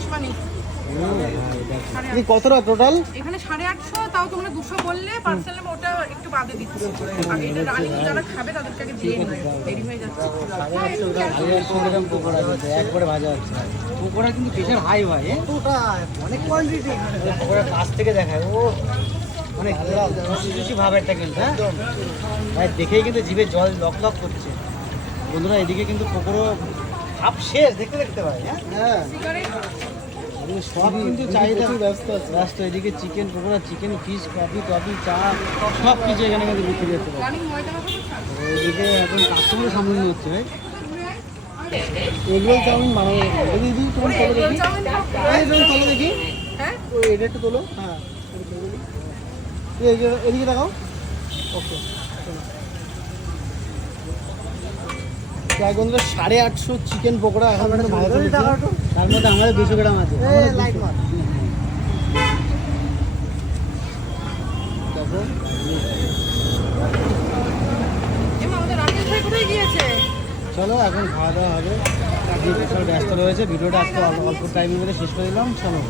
আসমানি। কতটা টোটাল? এখানে 850, তাও তোমরা 200 বললে পার্সেল নেবো, ওটা একটু বাদে দিচ্ছি। আগে এটা রানিং যারা খাবে তাদেরকে আগে দিয়ে নিই, দেরি হয়ে যাচ্ছে। পকোড়া কিন্তু একবারে ভাজা হচ্ছে। পকোড়া কিন্তু প্রেশার হাই ভাই, অনেক কোয়ান্টিটি। পকোড়া কাছ থেকে দেখায়, ও অনেক জুসি ভাব একটা কিন্তু। হ্যাঁ ভাই, দেখেই কিন্তু জিভে জল লক লক করছে। বন্ধুরা এদিকে কিন্তু পকোড়া হাফ শেষ, দেখতে দেখতে ভাই। হ্যাঁ সব কিন্তু চাহিদা ব্যস্ত। এদিকে chicken pakora, chicken fish, coffee toffee, চা সব কিছু এখানে কিন্তু বিক্রি হচ্ছে। রানিং ময়দা হবে না? এদিকে এখন কাস্টমারের সামনে নিয়ে হচ্ছে ভাই। এগরোল চাউমিন বানাবো দিদি, তোমার চলো দেখি। চলো দেখি, হ্যাঁ ওই এটা একটু তোলো। হ্যাঁ এদিকে দেখাও। ওকে, বন্ধুরা 850 চিকেন পকোড়া এখন ভালো চলছে। তার মধ্যে আমাদের 200 গ্রাম আছে। আমাদের রাকেশ ভাই কোথায় গিয়েছে? চলো এখন খাওয়া দাওয়া হবে। আজকে বিশাল ব্যস্ত রয়েছে, ভিডিওটা আজকে অল্প টাইমের মধ্যে শেষ করে দিলাম। চলো।